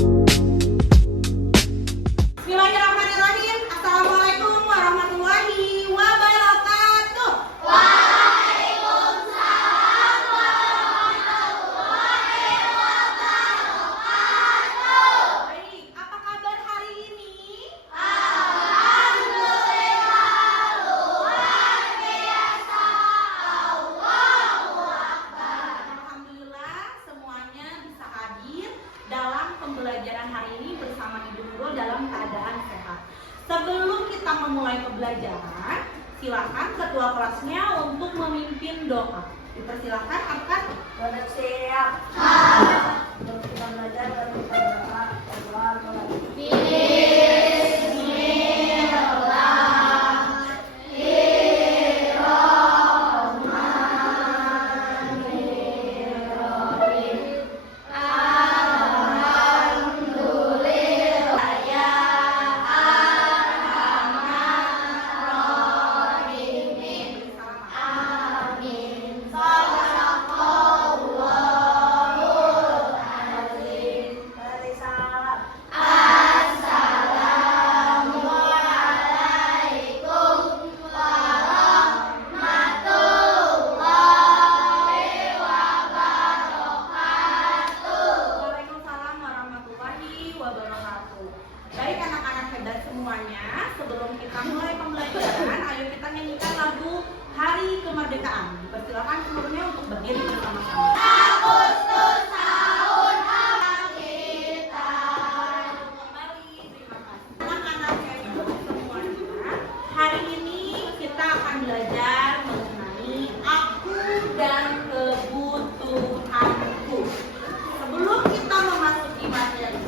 Bismillahirrahmanirrahim. Assalamualaikum warahmatullahi wabarakatuh. Baik, apa kabar hari ini? Alhamdulillah semuanya bisa hadir dalam pembelajaran hari ini bersama Ibu Nurul dalam keadaan sehat. Sebelum kita memulai pembelajaran, silakan ketua kelasnya untuk memimpin doa. Dipersilakan angkat. Sudah siap. Untuk kita belajar dan kita berdoa. Waalaikumsalam warahmatullahi wabarakatuh. Baik anak-anak hebat semuanya, sebelum kita mulai pembelajaran, ayo kita nyanyikan lagu Hari Kemerdekaan. Dipersilakan seluruhnya untuk berdiri bersama-sama. Agustus tahun hak kita. Kembali, terima kasih. Anak-anak hebat semuanya, hari ini kita akan belajar mengenai aku dan kebutuhanku. Sebelum kita memasuki materi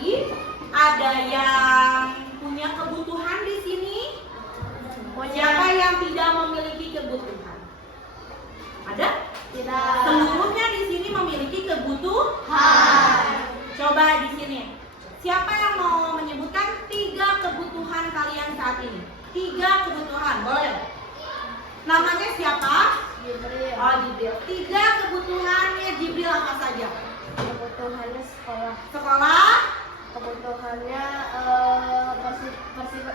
ini, ada yang punya kebutuhan di sini? Siapa yang tidak memiliki kebutuhan? Ada? Tidak. Seluruhnya di sini memiliki kebutuhan. Coba di sini. Siapa yang mau menyebutkan 3 kebutuhan kalian saat ini? 3 kebutuhan, boleh? Namanya siapa? Jibril. Oh, Jibril. 3 kebutuhannya Jibril apa saja? Kebutuhannya sekolah. Sekolah, Kebutuhannya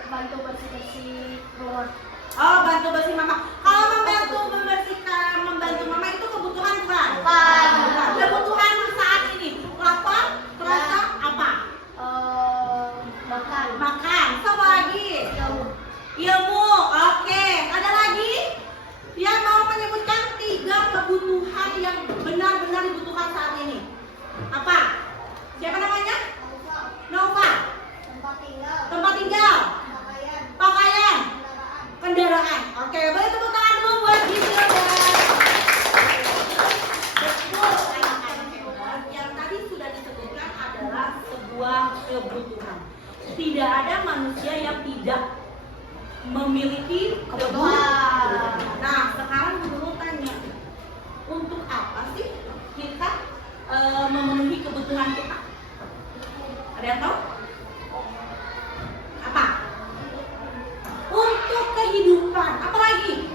bantu bersih rumah. oh bantu bersih mama. Kalau membantu mama itu kebutuhan bukan? Bukan. Kebutuhan saat ini lapar, terasa apa? Makan. Makan. Apa lagi? Ilmu. Oke. Ada lagi yang mau menyebutkan 3 kebutuhan yang benar-benar dibutuhkan saat ini? Apa? Siapa namanya? Nova. Tempat tinggal. Pakaian. Kendaraan. Oke, boleh tepuk tangan dulu buat Jibril. Betul, anak-anak hebat. Yang tadi sudah disebutkan adalah sebuah kebutuhan. Tidak ada manusia yang tidak memiliki kebutuhan. Nah, sekarang dulu tanya, untuk apa sih kita memenuhi kebutuhan kita? Ada yang tahu? Apa? Untuk kehidupan. Apa lagi?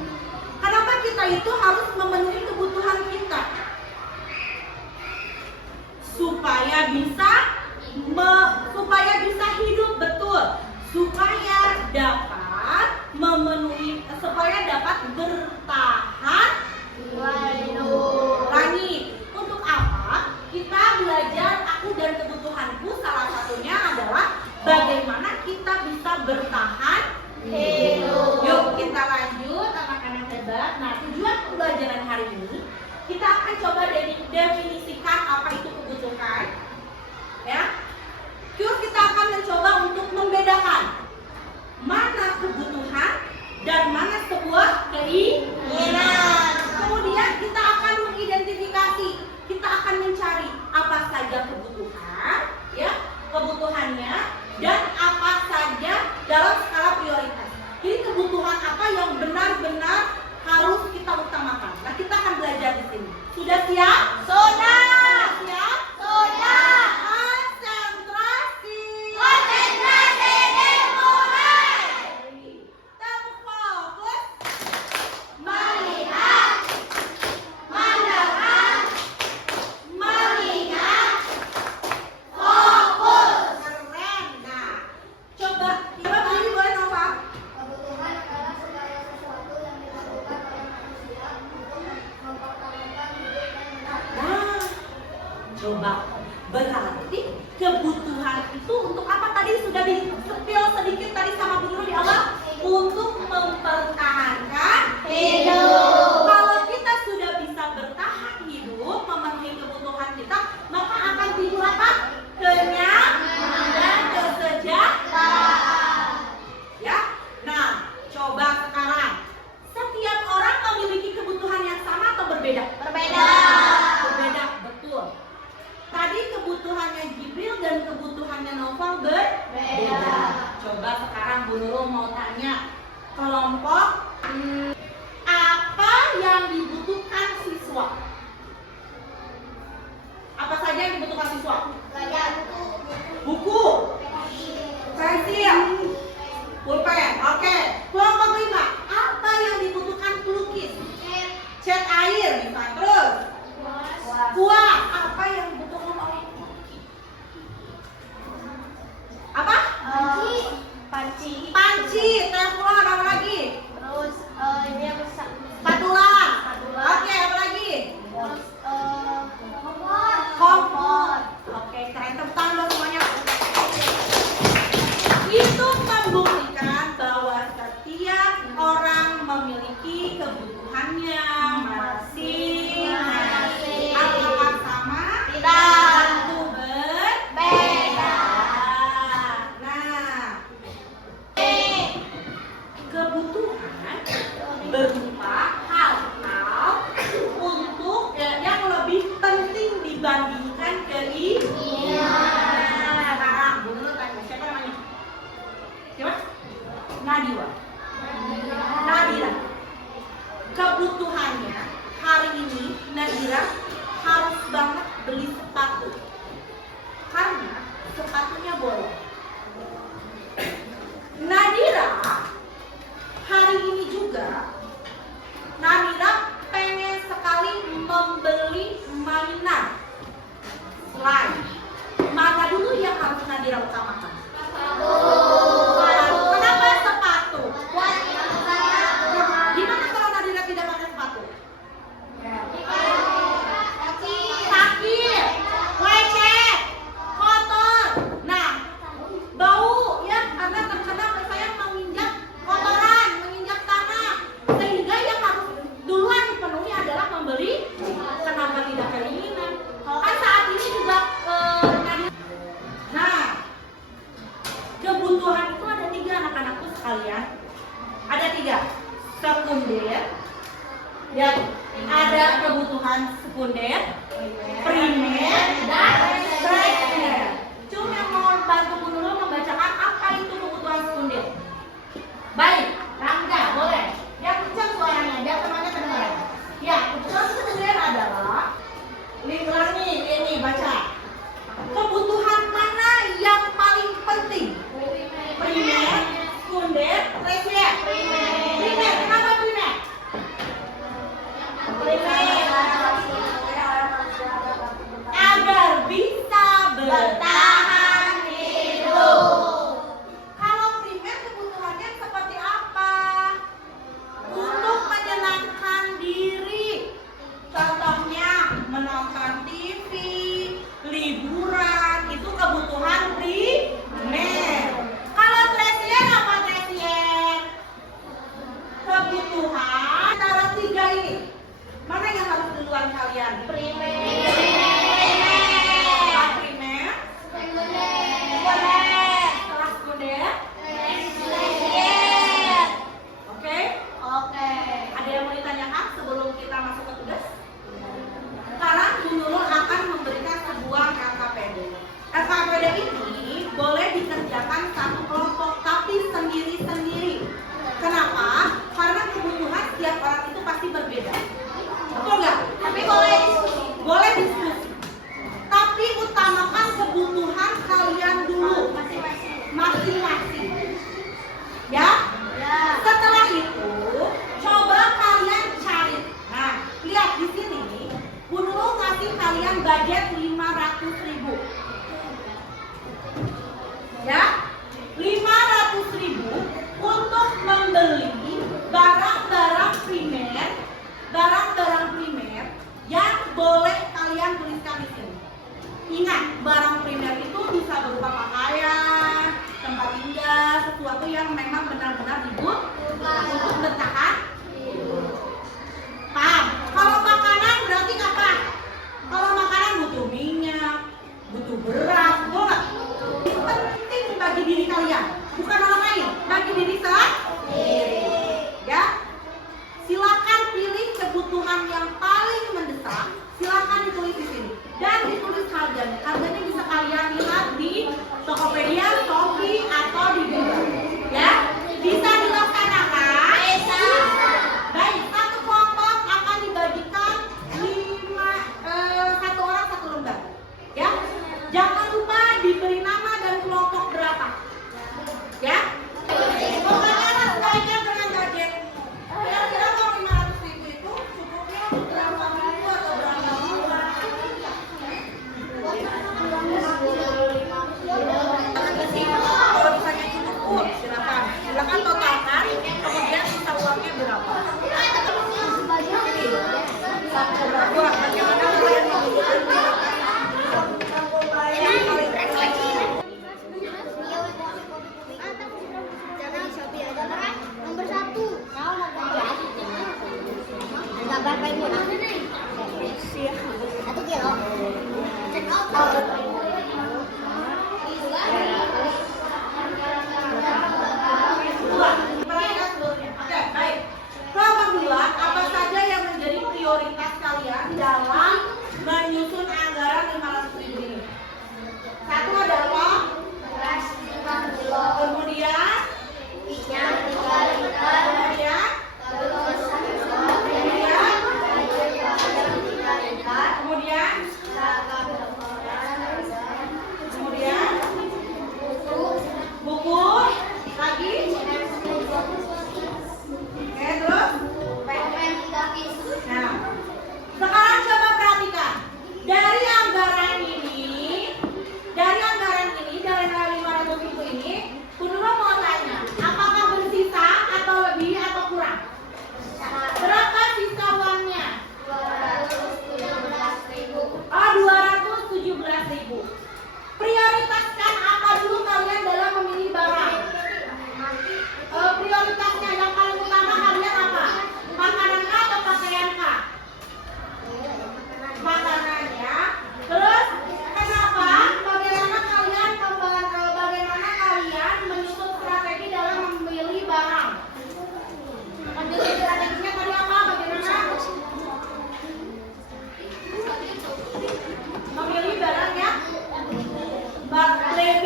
Kenapa kita itu harus memenuhi kebutuhan kita? Supaya bisa hidup, betul. Supaya dapat memenuhi, supaya dapat bertahan Ulangi. Untuk apa kita belajar aku dan kebutuhanku? Salah satunya adalah bagaimana kita bisa bertahan hidup. Yuk kita lanjut anak-anak hebat. Nah, tujuan pembelajaran hari ini kita akan coba definisikan apa itu kebutuhan. Ya. Terus kita akan mencoba untuk membedakan mana kebutuhan dan mana sebuah keinginan. Kemudian kita akan mengidentifikasi, kita akan mencari apa saja kebutuhan, ya, kebutuhannya dan apa saja dalam skala prioritas. Jadi kebutuhan apa yang benar-benar harus kita utamakan. Nah, kita akan belajar di sini. Sudah siap? Sudah. kebutuhan itu untuk apa? Tadi sudah di-spill sedikit tadi sama Bu Nurul di awal, untuk mempertahankan hidup. Kalau kita sudah bisa bertahan hidup, memenuhi kebutuhan kita, maka akan timbul apa? Kenyang dan kesejahteraan. Ya. Nah, coba sekarang, setiap orang memiliki kebutuhan yang sama atau berbeda? Berbeda. Berbeda, betul. Tadi kebutuhannya Jibril dan kebutuhannya Novel berbeda. Coba sekarang Bu Nurul mau tanya kelompok apa yang dibutuhkan siswa? Apa saja yang dibutuhkan siswa? Buku, pensil, pulpen. Oke. Kelompok 5, apa yang dibutuhkan pelukis? Cat air, misalnya. Terus kuas. Apa yang dibutuhkan oleh koki? Apa? Panci, teflon, apa lagi? Terus ini apa? Spatula. Oke, apa lagi? Terus Kompor. Oke, keren, tepuk tangan dong semuanya. Itu membuktikan bahwa setiap orang memiliki kebutuhannya masing-masing. Apakah sama? Tidak. Tentu berbeda. Nah, kebutuhan berupa hal-hal untuk yang lebih penting dibandingkan keinginan. Sekarang, Bu Nurul tanya, siapa namanya? Siapa? Nadira. Kebutuhannya hari ini Nadira harus banget beli sepatu karena sepatunya bolong. Nadira hari ini juga Nadira pengen sekali membeli mainan slide. Mana dulu yang harus Nadira utamakan? Sepatu. Kenapa sepatu? Gimana kalau Nadira tidak pakai sepatu? Sakit, lecet, kotor. Nah, bau ya, karena terkadang saya menginjak kotoran, menginjak tanah. Sehingga yang harus duluan dipenuhi adalah membeli. Kenapa tidak keinginan? Kan saat ini juga nah, kebutuhan itu ada 3 anak-anakku sekalian. Ada 3. Sekunder. Ya, ada kebutuhan sekunder, primer, dan tersier. Cuma yang mau bantu Bu Nurul membacakan apa itu kebutuhan sekunder. Baik, Rangga, boleh. Yang kencang suaranya, biar temannya terdengar. Ya, kebutuhan sekunder adalah ini baca. Kebutuhan mana yang paling penting? Primer, sekunder, tersier. Primer, kenapa primer? Agar bisa bertahan hidup. Kalau primer kebutuhannya seperti apa? Untuk menyenangkan diri. Contohnya menonton TV, liburan, itu kebutuhan primer. Kalau tersier apa tersier? Kebutuhan antara 3 ini. Mana yang harus duluan kalian? Primer. Setelah primer. Sekunder. Setelah sekunder. Tersier. Oke? Ada yang mau ditanyakan sebelum kita masuk ke tugas? Sekarang Bu Nurul akan memberikan sebuah LKPD. LKPD ini boleh dikerjakan satu kelompok tapi sendiri-sendiri. Kenapa? Karena kebutuhan setiap orang itu pasti berbeda. Betul nggak? Tapi boleh diskusi. Boleh diskusi. Tapi utamakan kebutuhan kalian dulu masing-masing. Ya? Setelah itu coba kalian cari. Nah, lihat di sini. Bu Nurul ngasih kalian budget 500.000. Ya? 500.000 untuk membeli barang-barang primer yang boleh kalian tuliskan di sini. Ingat, barang primer itu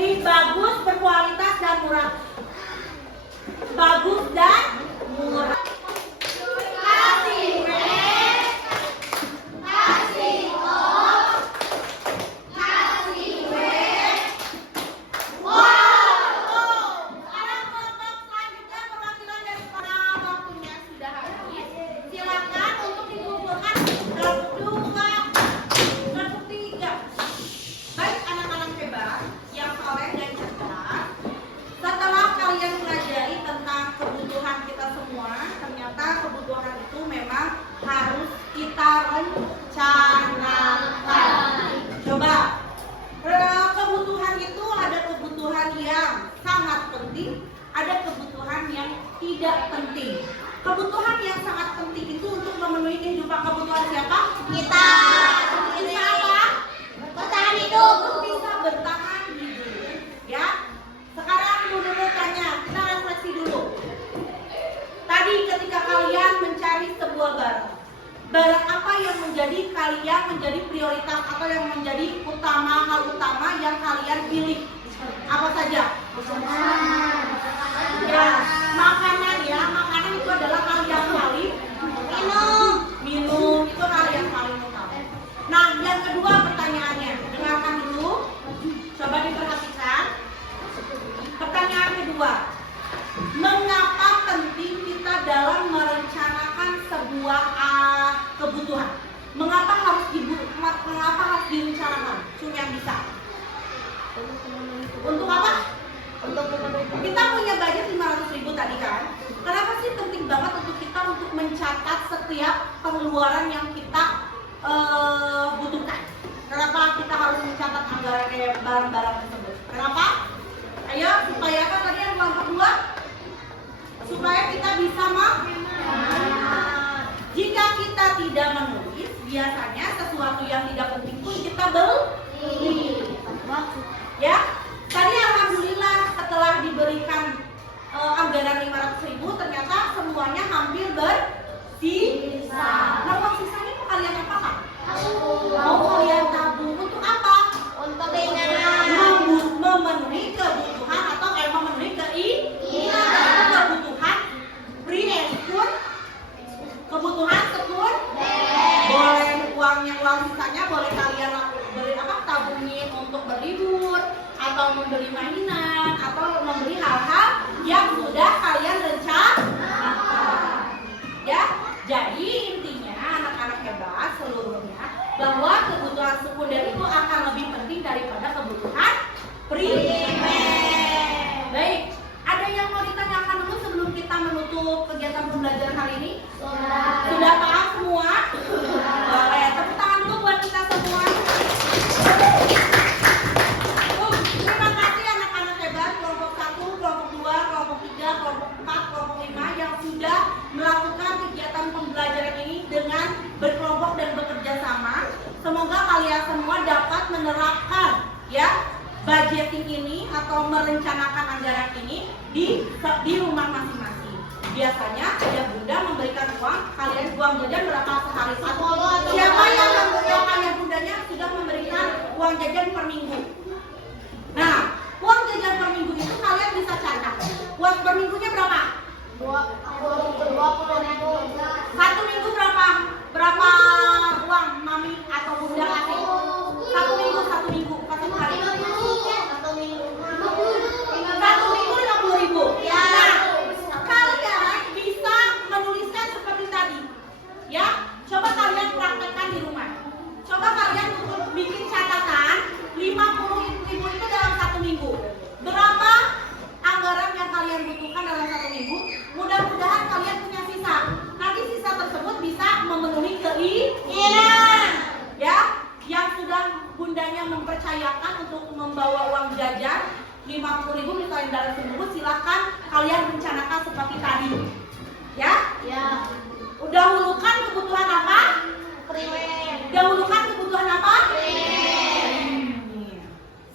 Beli bagus, berkualitas dan murah. Bagus dan murah. Kasih wes, kasih om, kasih wes. Wow. Sekarang kelompok selanjutnya perwakilan dari para waktunya sudah habis. Silakan untuk dikumpulkan kelompok 2, kelompok 3. Baik anak-anak hebat yang soleh dan cerdas. Setelah kalian pelajari tentang kebutuhan kita semua, ternyata kebutuhan itu memang harus kita rencanakan. Coba, kebutuhan itu ada kebutuhan yang sangat penting, ada kebutuhan yang tidak penting. Kebutuhan yang sangat penting itu untuk memenuhi kehidupan kebutuhan siapa? Kita. Kita apa? Bertahan hidup. Untuk bisa bertahan hidup. Ya. Sekarang dulu tanya, kita refleksi dulu. Tadi ketika kalian mencari sebuah barang apa yang menjadi kalian menjadi prioritas atau yang menjadi hal utama yang kalian pilih? Apa saja? Ya, makanan ya, makanan itu adalah hal yang paling minum itu hal yang paling utama. Nah, yang kedua pertanyaannya, dengarkan dulu, coba diperhatikan. Pertanyaan kedua, mengapa penting kita dalam merencanakan sebuah kebutuhan? Mengapa harus direncanakan? Cuma yang bisa. Untuk apa? Kita punya budget 500.000 tadi kan? Kenapa sih penting banget untuk kita untuk mencatat setiap pengeluaran yang kita butuhkan? Kenapa kita harus mencatat anggaran barang-barang tersebut? Kenapa? Ayo, supaya apa tadi yang kelompok 2? Supaya kita bisa jika kita tidak menulis, biasanya sesuatu yang tidak penting pun kita beli. Ya, tadi alhamdulillah setelah diberikan anggaran 500.000, ternyata semuanya hampir bersisa. Nah, uang sisanya mau kalian apakan? Mau kalian tabung untuk apa? Untuk memenuhi kebutuhan atau memenuhi kebutuhan pre-school, kebutuhan sekun. Boleh uang sisanya boleh kalian tabungin untuk berlibur atau membeli mainan atau membeli hal-hal yang sudah kalian rencanakan. Ya, jadi intinya anak-anak hebat seluruhnya bahwa kebutuhan sekunder itu akan lebih penting daripada kebutuhan primer. Baik, ada yang mau ditanyakan dulu sebelum kita menutup kegiatan pembelajaran hari ini? Sudah paham semua? Boleh, tepuk tangan dulu buat kita semua. Terima kasih anak-anak hebat kelompok 1, kelompok 2, kelompok 3, kelompok 4, kelompok 5 yang sudah melakukan kegiatan pembelajaran ini dengan berkelompok dan bekerja sama. Semoga kalian semua dapat menerapkan ya budgeting ini atau merencanakan anggaran ini di rumah masing-masing. Biasanya ayah bunda memberikan uang, kalian uang jajan berapa sehari? Siapa yang ayah bundanya sudah memberikan uang jajan per minggu? Nah, uang jajan per minggu itu kalian bisa catat. Uang per minggunya berapa? 20.000. Satu minggu berapa? Berapa uang mami atau bunda kasih? Satu minggu. Satu hari. Satu minggu 50.000. Ya. Kalian bisa menuliskan seperti tadi. Ya. Coba kalian praktekkan di rumah. Coba kalian bikin catatan 50.000 itu dalam satu minggu. Berapa anggaran yang kalian butuhkan dalam satu minggu? Mudah-mudahan kalian punya sisa. Nanti sisa tersebut bisa memenuhi keinginan. Ya, yang sudah bundanya mempercayakan untuk membawa uang jajan 50.000 misalnya dalam seminggu, silahkan kalian rencanakan seperti tadi. Ya? Ya. Dahulukan kebutuhan apa? Primer. Dahulukan kebutuhan apa?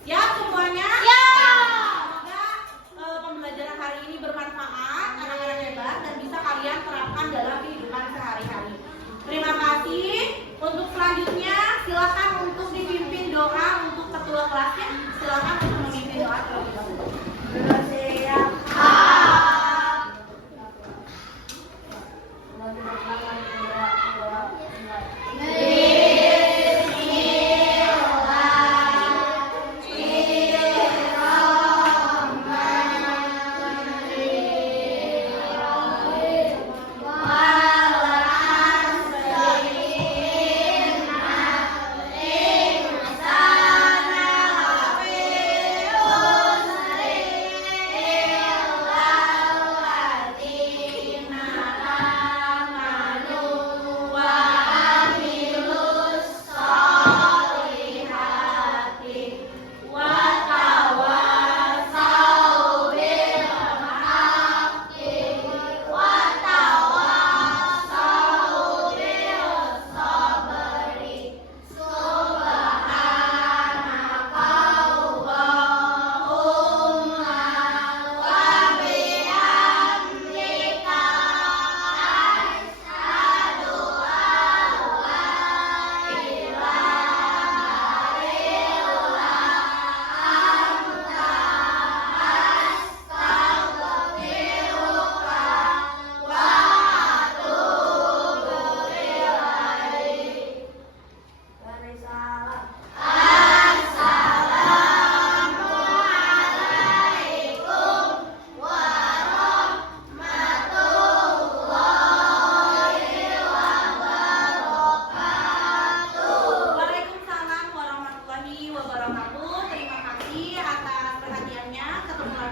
Ya semuanya? Ya. Semoga pembelajaran hari ini bermanfaat, anak-anak hebat, dan bisa kalian terapkan dalam kehidupan sehari-hari. Terima kasih. Untuk selanjutnya silakan untuk dipimpin doa untuk ketua kelasnya. Silakan untuk memimpin doa.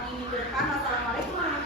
dimikirkan. Wassalamualaikum warahmatullahi wabarakatuh.